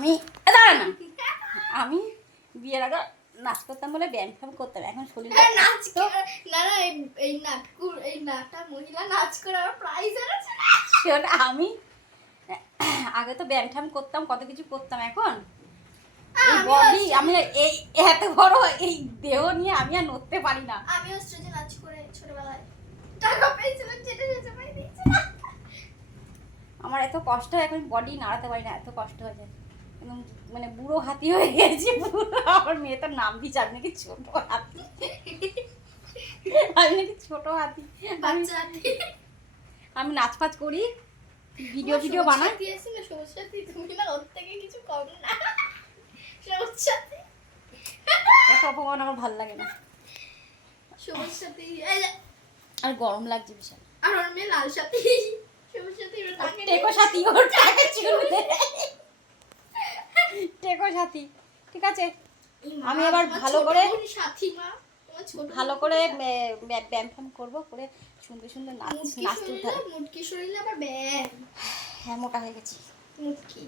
আমি দাঁড়া না, আমি বিয়ের আগে নাচ করতাম বলে ব্যায়াম ফ্যাম করতাম, এখন শরীরটা নাচ তো না না এই নাটকুর এই নাটা মহিলা নাচ করে আমার প্রাইজ এনেছে। শোন, আমি আগে তো ব্যায়াম ঠ্যাম করতাম, কত কিছু করতাম, এখন এই বডি, আমি এই এত বড় এই দেহ নিয়ে আমি আর নড়তে পারি না। আমিও স্টেজে নাচ করে ছোটবেলায় টাকা পেয়েছিলাম, যেটা যেতে পাই দিয়েছে। আমার এত কষ্ট হয়, এখন বডি নাড়াতে পারি না, এত কষ্ট হয়ে যায়, এবং মানে বুড়ো হাতি হয়ে গেছি পুরো। আমার মেয়ে তো নাম দিচ্ছে আমি নাকি ছোট হাতি, আমি নাকি ছোট হাতি। আমি নাচ ফাচ করি, ভিডিও ভিডিও বানাই। তুমি না ওর থেকে কিছু কম না। সবুজ সাথী এত অপমান আমার ভালো লাগে না, সবুজ সাথী আর গরম লাগছে বিশাল। আর ওর মেয়ে লাল সাথী। সবুজ সাথী টেকো সাথী, ওর টাকা চুলবে টেকো সাথী। ঠিক আছে, আমি এবার ভালো করে ভালো করে ব্যায়াম ফ্যাম করবো, করে সুন্দর সুন্দর নাচ তুলতে হবে। মুটকি শরীরে আবার ব্যায়াম। হ্যাঁ, মোটা হয়ে গেছি। মুটকি